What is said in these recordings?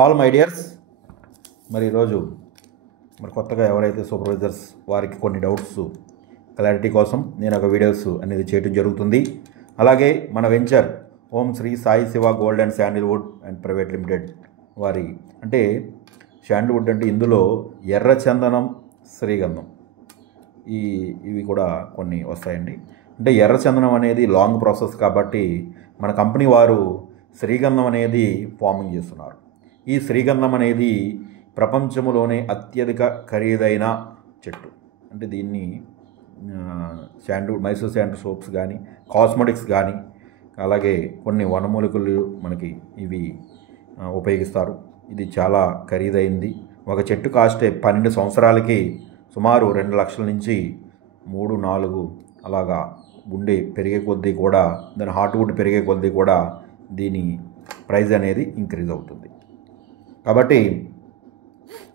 All my dears, మరి ఈరోజు కొత్తగా ఎవరైతే సూపర్వైజర్స్ వారికి కొన్ని డౌట్స్ క్లారిటీ కోసం నేను ఒక వీడియోస్ అనేది చేయడం జరుగుతుంది. అలాగే మన venture Om Shri Sai Shiva gold and sandalwood and private limited వారి అంటే శాండిల్వుడ్ అంటే ఇందులో ఎర్రచందనం, శ్రీగంధం ఇవి కూడా కొన్ని వస్తాయండి. అంటే ఎర్రచందనం అనేది లాంగ్ ప్రాసెస్ కాబట్టి మన కంపెనీ వారు శ్రీగంధం అనేది ఫార్మింగ్ చేస్తున్నారు. ఈ శ్రీగంధం అనేది ప్రపంచంలోనే అత్యధిక ఖరీదైన చెట్టు. అంటే దీన్ని శాండిల్వుడ్, మైసూర్ శాండిల్ సోప్స్ కానీ, కాస్మెటిక్స్ కానీ, అలాగే కొన్ని వనమూలికలు మనకి ఇవి ఉపయోగిస్తారు. ఇది చాలా ఖరీదైంది. ఒక చెట్టు కాస్టే 12 సంవత్సరాలకి సుమారు 2 లక్షల నుంచి 3-4 అలాగా ఉండే పెరిగే కొద్దీ కూడా దాని హార్ట్వుడ్ పెరిగే కొద్దీ కూడా దీని ప్రైస్ అనేది ఇంక్రీజ్ అవుతుంది. కాబట్టి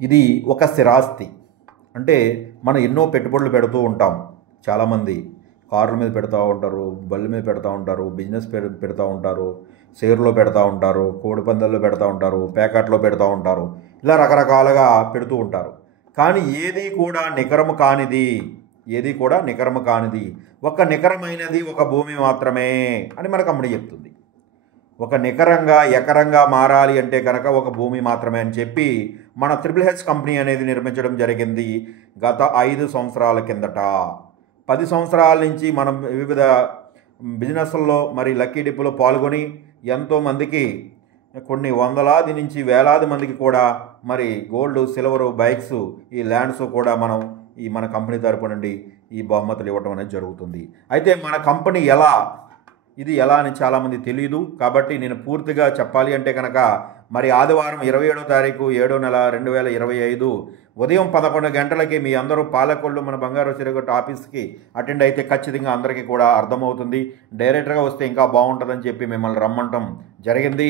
ఇది ఒక స్థిరాస్తి. అంటే మనం ఎన్నో పెట్టుబడులు పెడుతూ ఉంటాం. చాలామంది కార్ల మీద పెడతా ఉంటారు, బళ్ళు మీద పెడతా ఉంటారు, బిజినెస్ పెడతా ఉంటారు, షేర్లో పెడతా ఉంటారు, కోడిపందాల్లో పెడతా ఉంటారు, ప్యాకెట్లో పెడతా ఉంటారు, ఇలా రకరకాలుగా పెడుతూ ఉంటారు. కానీ ఏది కూడా నికరము కానిది ఒక నికరమైనది ఒక భూమి మాత్రమే అని మన కంపెనీ చెప్తుంది. ఒక నికరంగా ఎకరంగా మారాలి అంటే కనుక ఒక భూమి మాత్రమే అని చెప్పి మన HHH కంపెనీ అనేది నిర్మించడం జరిగింది గత 5 సంవత్సరాల కిందట. 10 సంవత్సరాల నుంచి మనం వివిధ బిజినెస్ల్లో మరి లక్కీ డిప్లో పాల్గొని ఎంతోమందికి కొన్ని వందలాది నుంచి వేలాది మందికి కూడా మరి గోల్డ్, సిల్వరు, బైక్స్, ఈ ల్యాండ్స్ కూడా మనం మన కంపెనీ తరపు నుండి ఈ బహుమతులు ఇవ్వడం అనేది జరుగుతుంది. అయితే మన కంపెనీ ఇది ఎలా అని చాలామంది తెలియదు. కాబట్టి నేను పూర్తిగా చెప్పాలి అంటే కనుక మరి ఆదివారం 27వ తారీఖు 7వ నెల 2025 ఉదయం 11 గంటలకి మీ అందరూ పాలకొల్లు మన బంగారు చెరుగట్టు ఆఫీస్కి అటెండ్ అయితే ఖచ్చితంగా అందరికీ కూడా అర్థమవుతుంది. డైరెక్టర్గా వస్తే ఇంకా బాగుంటుందని చెప్పి మిమ్మల్ని రమ్మంటం జరిగింది.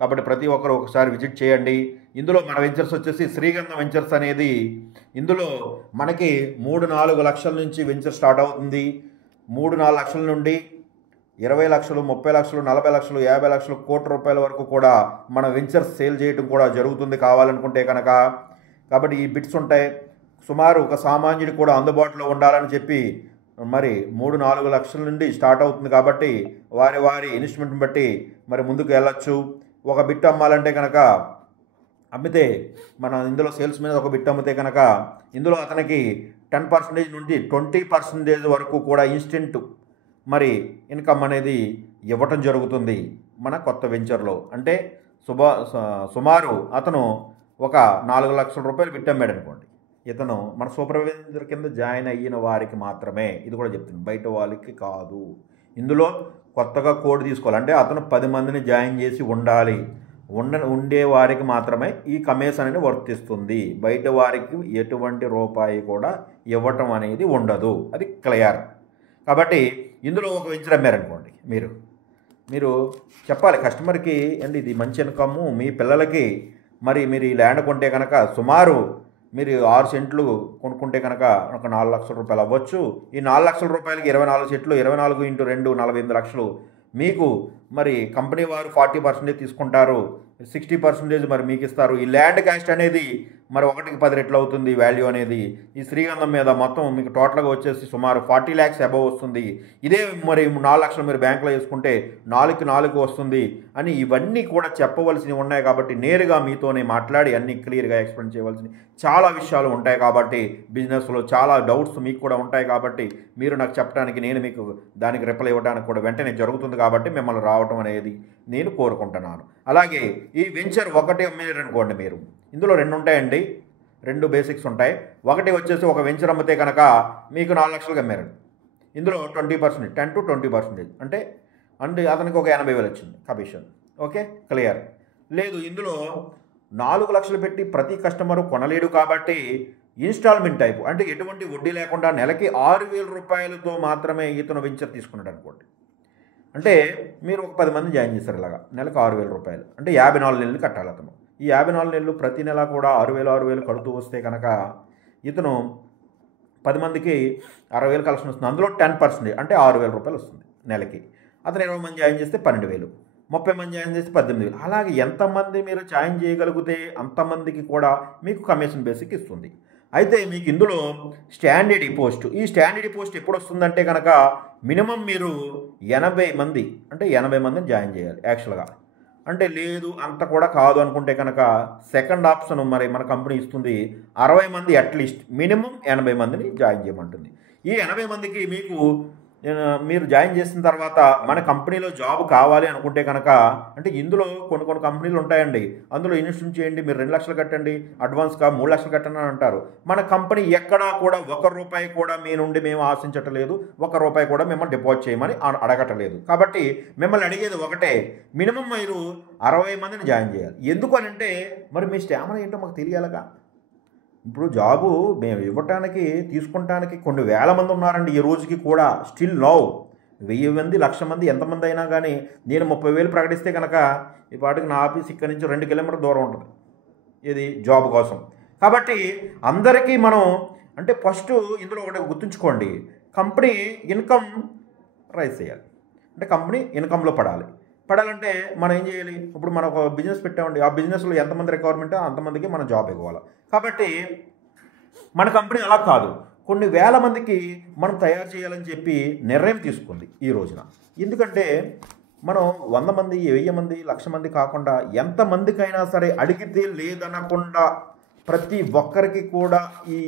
కాబట్టి ప్రతి ఒక్కరు ఒకసారి విజిట్ చేయండి. ఇందులో మన వెంచర్స్ వచ్చేసి శ్రీగంధం వెంచర్స్ అనేది ఇందులో మనకి 3-4 లక్షల నుంచి వెంచర్ స్టార్ట్ అవుతుంది. 3-4 లక్షల నుండి 20 లక్షలు, 30 లక్షలు, 40 లక్షలు, 50 లక్షలు, ₹1,00,00,000 వరకు కూడా మన వెంచర్స్ సేల్ చేయడం కూడా జరుగుతుంది కావాలనుకుంటే కనుక. కాబట్టి ఈ బిట్స్ ఉంటాయి. సుమారు ఒక సామాన్యుడు కూడా అందుబాటులో ఉండాలని చెప్పి మరి 3-4 లక్షల నుండి స్టార్ట్ అవుతుంది. కాబట్టి వారి ఇన్వెస్ట్మెంట్ని బట్టి మరి ముందుకు వెళ్ళచ్చు. ఒక బిట్ అమ్మాలంటే కనుక అమ్మితే మన ఇందులో సేల్స్ మీద ఒక బిట్ అమ్మితే కనుక ఇందులో అతనికి 10% నుండి 20% వరకు కూడా ఇన్స్టెంట్ మరి ఇన్కమ్ అనేది ఇవ్వటం జరుగుతుంది మన కొత్త వెంచర్లో. అంటే సుమారు అతను ఒక ₹4 లక్షల పెట్టాడు అనుకోండి. ఇతను మన సూపర్వైజర్ కింద జాయిన్ అయిన వారికి మాత్రమే, ఇది కూడా చెప్తున్నాను, బయట వాళ్ళకి కాదు. ఇందులో కొత్తగా కోడ్ తీసుకోవాలి అంటే అతను 10 మందిని జాయిన్ చేసి ఉండే వారికి మాత్రమే ఈ కమిషన్ అనేది వర్తిస్తుంది. బయట వారికి ఎటువంటి రూపాయి కూడా ఇవ్వటం అనేది ఉండదు. అది క్లియర్. కాబట్టి ఇందులో ఒక వెంచర్ అమ్మారనుకోండి, మీరు చెప్పాలి కస్టమర్కి, అండి ఇది మంచి ఇన్కమ్, మీ పిల్లలకి మరి మీరు ఈ ల్యాండ్ కొంటే కనుక సుమారు మీరు 6 సెంట్లు కొనుక్కుంటే కనుక ఒక ₹4 లక్షలు అవ్వచ్చు. ఈ ₹4 లక్షల 24 సెంట్లు, 24 × 2 48 లక్షలు. మీకు మరి కంపెనీ వారు 40% తీసుకుంటారు, 60% మరి మీకు ఇస్తారు. ఈ ల్యాండ్ కాస్ట్ అనేది మరి 1కి 10 రెట్లు అవుతుంది వాల్యూ అనేది. ఈ శ్రీగంధం మీద మొత్తం మీకు టోటల్గా వచ్చేసి సుమారు 40 lakhs అబవ్ వస్తుంది. ఇదే మరి 4 లక్షలు మీరు బ్యాంకులో వేసుకుంటే 4కి 4 వస్తుంది అని ఇవన్నీ కూడా చెప్పవలసినవి ఉన్నాయి. కాబట్టి నేరుగా మీతోనే మాట్లాడి అన్ని క్లియర్గా ఎక్స్ప్లెయిన్ చేయవలసినవి చాలా విషయాలు ఉంటాయి. కాబట్టి బిజినెస్లో చాలా డౌట్స్ మీకు కూడా ఉంటాయి. కాబట్టి మీరు నాకు చెప్పడానికి, నేను మీకు దానికి రిప్లై ఇవ్వడానికి కూడా వెంటనే జరుగుతుంది. కాబట్టి మిమ్మల్ని రావటం అనేది నేను కోరుకుంటున్నాను. అలాగే ఈ వెంచర్ ఒకటి అమ్మారనుకోండి, మీరు ఇందులో 2 ఉంటాయండి, 2 బేసిక్స్ ఉంటాయి. ఒకటి వచ్చేసి ఒక వెంచర్ అమ్మితే కనుక మీకు 4 లక్షలకు అమ్మారు. ఇందులో 20%, 10-20% అంటే అతనికి ఒక 80,000 వచ్చింది కమిషన్. Okay, clear. లేదు, ఇందులో 4 లక్షలు పెట్టి ప్రతి కస్టమరు కొనలేడు. కాబట్టి ఇన్స్టాల్మెంట్ టైపు అంటే ఎటువంటి వడ్డీ లేకుండా నెలకి ₹6,000 మాత్రమే ఇతను వెంచర్ తీసుకున్నాడు అనుకోండి. అంటే మీరు ఒక 10 మంది జాయిన్ చేస్తారు. ఇలాగా నెలకు ₹6,000 అంటే 54 నెలలు కట్టాలి అతను. ఈ 54 నెలలు ప్రతి నెల కూడా 6,000 కడుతూ వస్తే కనుక ఇతను 10 మందికి 60,000 కలెక్షన్ వస్తుంది. అందులో 10% అంటే ₹6,000 వస్తుంది నెలకి. అతను 20 మంది జాయిన్ చేస్తే 12,000. 30 మంది జాయిన్ చేసి 18,000. అలాగే ఎంతమంది మీరు జాయిన్ చేయగలిగితే అంతమందికి కూడా మీకు కమిషన్ బేసిక్ ఇస్తుంది. అయితే మీకు ఇందులో స్టాండర్డ్ పోస్ట్, ఈ స్టాండర్డ్ పోస్ట్ ఎప్పుడు వస్తుందంటే కనుక మినిమం మీరు 80 మంది అంటే 80 మందిని జాయిన్ చేయాలి యాక్చువల్గా. అంటే లేదు అంత కూడా కాదు అనుకుంటే కనుక సెకండ్ ఆప్షన్ మరి మన కంపెనీ ఇస్తుంది 60 మంది, అట్లీస్ట్ మినిమం 80 మందిని జాయిన్ చేయమంటుంది. ఈ 80 మందికి మీకు మీరు జాయిన్ చేసిన తర్వాత మన కంపెనీలో జాబ్ కావాలి అనుకుంటే కనుక, అంటే ఇందులో కొన్ని కంపెనీలు ఉంటాయండి, అందులో ఇన్వెస్ట్ చేయండి, మీరు 2 లక్షలు కట్టండి, అడ్వాన్స్గా 3 లక్షలు కట్టండి అని అంటారు. మన కంపెనీ ఎక్కడా కూడా ₹1 కూడా మీ నుండి మేము ఆశించట్లేదు, ₹1 కూడా మిమ్మల్ని డిపాజిట్ చేయమని అడగట్లేదు. కాబట్టి మిమ్మల్ని అడిగేది ఒకటే, మినిమం మీరు 60 మందిని జాయిన్ చేయాలి. ఎందుకు అని అంటే మరి మీ స్టామినా ఏంటో మాకు తెలియాలిగా. ఇప్పుడు జాబు మేము ఇవ్వటానికి తీసుకుంటానికి కొన్ని వేల మంది ఉన్నారండి ఈ రోజుకి కూడా. స్టిల్ నౌ 1000 మంది 1,00,000 మంది ఎంతమంది అయినా కానీ నేను 30,000 ప్రకటిస్తే కనుక ఈ పాటికి నా ఆఫీస్ ఇక్కడి నుంచి 2 కిలోమీటర్ల దూరం ఉంటుంది ఇది జాబ్ కోసం. కాబట్టి అందరికీ మనం అంటే ఫస్ట్ ఇందులో ఒకటి గుర్తుంచుకోండి, కంపెనీ ఇన్కమ్ రైజ్ చేయాలి. అంటే కంపెనీ ఇన్కంలో పడాలంటే మనం ఏం చేయాలి, ఇప్పుడు మనం ఒక బిజినెస్ పెట్టామండి, ఆ బిజినెస్లో ఎంతమంది రిక్వైర్మెంట్ అంతమందికి మనం జాబ్ ఇవ్వాలి. కాబట్టి మన కంపెనీ అలా కాదు, కొన్ని వేల మందికి మనం తయారు చేయాలని చెప్పి నిర్ణయం తీసుకుంది ఈ రోజున. ఎందుకంటే మనం 100 మంది 1000 మంది 1,00,000 మంది కాకుండా ఎంతమందికైనా సరే అడిగితే లేదనకుండా ప్రతి ఒక్కరికి కూడా ఈ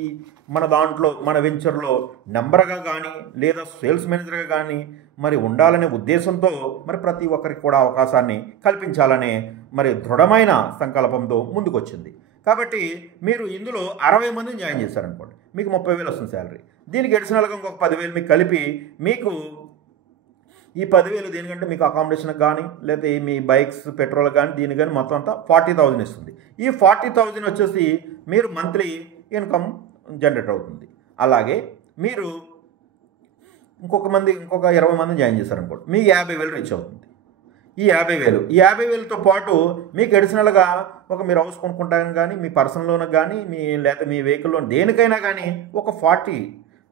మన దాంట్లో మన వెంచర్లో నెంబర్గా కానీ లేదా సేల్స్ మేనేజర్గా కానీ మరి ఉండాలనే ఉద్దేశంతో మరి ప్రతి ఒక్కరికి కూడా అవకాశాన్ని కల్పించాలనే మరి దృఢమైన సంకల్పంతో ముందుకొచ్చింది. కాబట్టి మీరు ఇందులో 60 మందిని జాయిన్ చేశారనుకోండి, మీకు 30,000 వస్తుంది శాలరీ. దీనికి అడిషనల్గా ఇంకొక 10,000 మీకు కలిపి మీకు ఈ 10,000 దేనికంటే మీకు అకామిడేషన్కి కానీ లేకపోతే మీ బైక్స్ పెట్రోల్ కానీ దీని కానీ మొత్తం అంతా 40,000 ఇస్తుంది. ఈ 40,000 వచ్చేసి మీరు మంత్లీ ఇన్కమ్ జనరేట్ అవుతుంది. అలాగే మీరు ఇంకొక 20 మందిని జాయిన్ చేశారనుకోండి, మీ 50,000 రీచ్ అవుతుంది. ఈ 50,000తో పాటు మీకు అడిషనల్గా ఒక మీరు హౌస్ కొనుక్కుంటాను కానీ మీ పర్సనల్ లోన్ కానీ లేకపోతే మీ వెహికల్ లోన్ దేనికైనా కానీ ఒక 40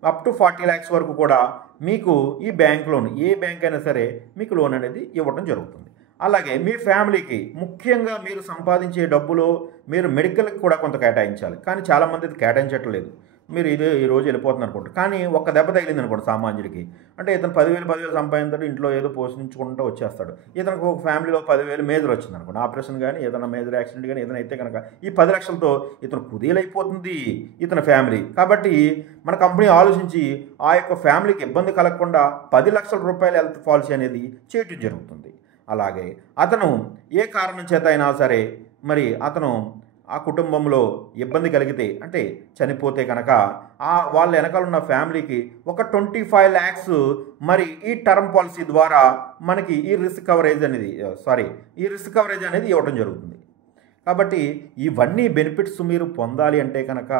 అప్ టు 40 lakhs వరకు కూడా మీకు ఈ బ్యాంక్ లోన్ ఏ బ్యాంక్ అయినా సరే మీకు లోన్ అనేది ఇవ్వడం జరుగుతుంది. అలాగే మీ ఫ్యామిలీకి ముఖ్యంగా మీరు సంపాదించే డబ్బులో మీరు మెడికల్కి కూడా కొంత కేటాయించాలి. కానీ చాలామంది ఇది కేటాయించట్లేదు. మీరు ఇదే ఈ రోజు వెళ్ళిపోతుంది అనుకుంటారు, కానీ ఒక్క దెబ్బ తగిలింది అనుకోండి సామాన్యుడికి, అంటే ఇతను 10,000 సంపాదించాడు, ఇంట్లో ఏదో పోషించుకుంటూ వచ్చేస్తాడు. ఇతనికి ఒక ఫ్యామిలీలో 10,000 మేజర్ వచ్చింది అనుకోండి, ఆపరేషన్ కానీ ఏదైనా మేజర్ యాక్సిడెంట్ కానీ ఏదైనా అయితే కనుక ఈ 10 లక్షలతో ఇతను కుదేలైపోతుంది ఇతని ఫ్యామిలీ. కాబట్టి మన కంపెనీ ఆలోచించి ఆ యొక్క ఫ్యామిలీకి ఇబ్బంది కలగకుండా 10 లక్షల రూపాయల హెల్త్ పాలసీ అనేది చేయటం జరుగుతుంది. అలాగే అతను ఏ కారణం చేత అయినా సరే మరి అతను ఆ కుటుంబంలో ఇబ్బంది కలిగితే అంటే చనిపోతే కనుక వాళ్ళ వెనకాల ఉన్న ఫ్యామిలీకి ఒక 25 lakhs మరి ఈ టర్మ్ పాలసీ ద్వారా మనకి ఈ రిస్క్ కవరేజ్ అనేది ఇవ్వడం జరుగుతుంది. కాబట్టి ఇవన్నీ బెనిఫిట్స్ మీరు పొందాలి అంటే కనుక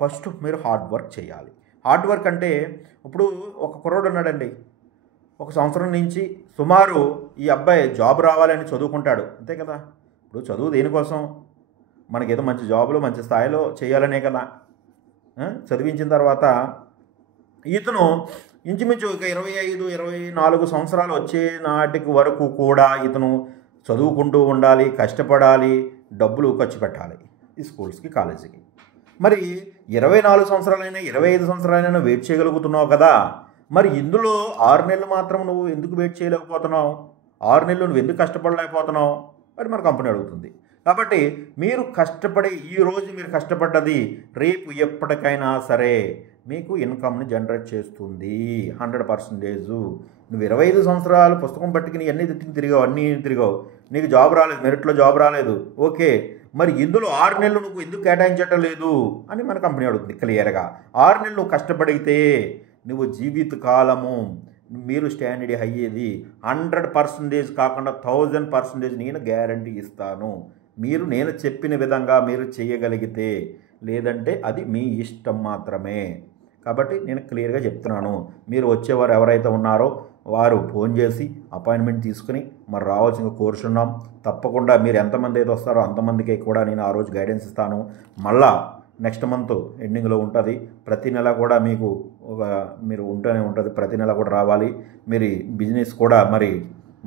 ఫస్ట్ మీరు హార్డ్ వర్క్ చేయాలి. హార్డ్ వర్క్ అంటే ఇప్పుడు ఒక కుర్రోడు ఉన్నాడండి, 1 సంవత్సరం నుంచి సుమారు ఈ అబ్బాయి జాబ్ రావాలని చదువుకుంటాడు, అంతే కదా. ఇప్పుడు చదువు దేనికోసం, మనకేదో మంచి జాబులో మంచి స్థాయిలో చేయాలనే కదా. చదివించిన తర్వాత ఇతను ఇంచుమించు ఒక 25-24 సంవత్సరాలు వచ్చే నాటికి వరకు కూడా ఇతను చదువుకుంటూ ఉండాలి, కష్టపడాలి, డబ్బులు ఖర్చు పెట్టాలి ఈ స్కూల్స్కి కాలేజీకి. మరి 24 సంవత్సరాలైనా 25 సంవత్సరాలైనా వెయిట్ చేయగలుగుతున్నావు కదా. మరి ఇందులో 6 నెలలు మాత్రం నువ్వు ఎందుకు వెయిట్ చేయలేకపోతున్నావు, 6 నెలలు నువ్వు ఎందుకు కష్టపడలేకపోతున్నావు మరి మన కంపెనీ అడుగుతుంది. కాబట్టి మీరు కష్టపడే ఈరోజు మీరు కష్టపడ్డది రేపు ఎప్పటికైనా సరే మీకు ఇన్కమ్ని జనరేట్ చేస్తుంది 100%. నువ్వు 25 సంవత్సరాలు పుస్తకం పట్టుకుని అన్నీ తిరిగావు, నీకు జాబ్ రాలేదు, మెరిట్లో జాబ్ రాలేదు, ఓకే. మరి ఇందులో 6 నెలలు నువ్వు ఎందుకు కేటాయించటం లేదు అని మన కంపెనీ అడుగుతుంది క్లియర్గా. 6 నెలలు నువ్వు కష్టపడితే నువ్వు జీవితకాలము మీరు స్టాండర్డ్ అయ్యేది 100% కాకుండా 1000% నేను గ్యారంటీ ఇస్తాను. మీరు నేను చెప్పిన విధంగా మీరు చేయగలిగితే, లేదంటే అది మీ ఇష్టం మాత్రమే. కాబట్టి నేను క్లియర్గా చెప్తున్నాను, మీరు వచ్చేవారు ఎవరైతే ఉన్నారో వారు ఫోన్ చేసి అపాయింట్మెంట్ తీసుకుని మరి రావాల్సిన కోరుచున్నాం. తప్పకుండా మీరు ఎంతమంది అయితే వస్తారో అంతమందికి కూడా నేను ఆ రోజు గైడెన్స్ ఇస్తాను. మళ్ళా నెక్స్ట్ మంత్ ఎండింగ్లో ఉంటుంది. ప్రతి నెల కూడా మీరు ఉంటూనే ఉంటుంది, ప్రతి నెల కూడా రావాలి. మీరు బిజినెస్ కూడా మరి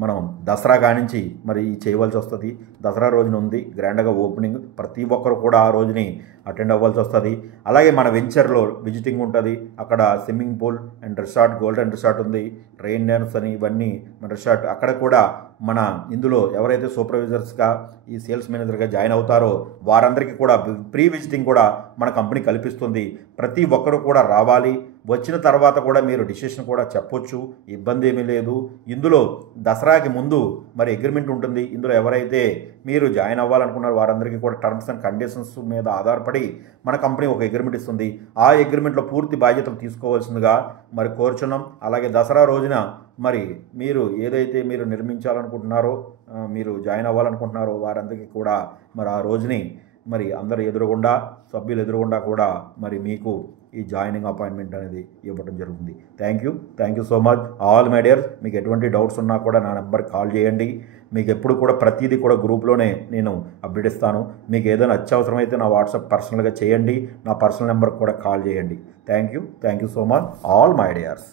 మనం దసరా కానించి మరి చేయవలసి వస్తుంది. దసరా రోజున ఉంది గ్రాండ్గా ఓపెనింగ్. ప్రతి ఒక్కరు కూడా ఆ రోజుని అటెండ్ అవ్వాల్సి వస్తుంది. అలాగే మన వెంచర్లో విజిటింగ్ ఉంటుంది. అక్కడ swimming pool and resort, golden resort ఉంది, రెయిన్ డ్యాన్స్ అని ఇవన్నీ మన రిసార్ట్. అక్కడ కూడా మన ఇందులో ఎవరైతే సూపర్వైజర్స్గా ఈ సేల్స్ మేనేజర్గా జాయిన్ అవుతారో వారందరికీ కూడా ప్రీ విజిటింగ్ కూడా మన కంపెనీ కల్పిస్తుంది. ప్రతి ఒక్కరు కూడా రావాలి. వచ్చిన తర్వాత కూడా మీరు డిసిషన్ కూడా చెప్పొచ్చు, ఇబ్బంది ఏమీ లేదు. ఇందులో దసరాకి ముందు మరి అగ్రిమెంట్ ఉంటుంది. ఇందులో ఎవరైతే మీరు జాయిన్ అవ్వాలనుకున్నారో వారందరికీ కూడా టర్మ్స్ అండ్ కండిషన్స్ మీద ఆధారపడి మన కంపెనీ ఒక అగ్రిమెంట్ ఇస్తుంది. ఆ అగ్రిమెంట్లో పూర్తి బాధ్యతలు తీసుకోవాల్సిందిగా మరి కోరుచున్నాం. అలాగే దసరా రోజున మరి మీరు ఏదైతే మీరు నిర్మించాలనుకుంటున్నారో, మీరు జాయిన్ అవ్వాలనుకుంటున్నారో వారందరికీ కూడా మరి ఆ రోజుని మరి అందరు ఎదురుగుండా, సభ్యులు ఎదురుగుండా కూడా మరి మీకు ఈ జాయినింగ్ అపాయింట్మెంట్ అనేది ఇవ్వడం జరుగుతుంది. Thank you so much all my dears. మీకు ఎటువంటి డౌట్స్ ఉన్నా కూడా నా నెంబర్కి కాల్ చేయండి. మీకు ఎప్పుడు కూడా ప్రతిదీ కూడా గ్రూప్లోనే నేను అప్డేట్ ఇస్తాను. మీకు ఏదైనా అత్యవసరమైతే నా వాట్సాప్ పర్సనల్గా చేయండి, నా పర్సనల్ నెంబర్కి కూడా కాల్ చేయండి. Thank you so much all my dears.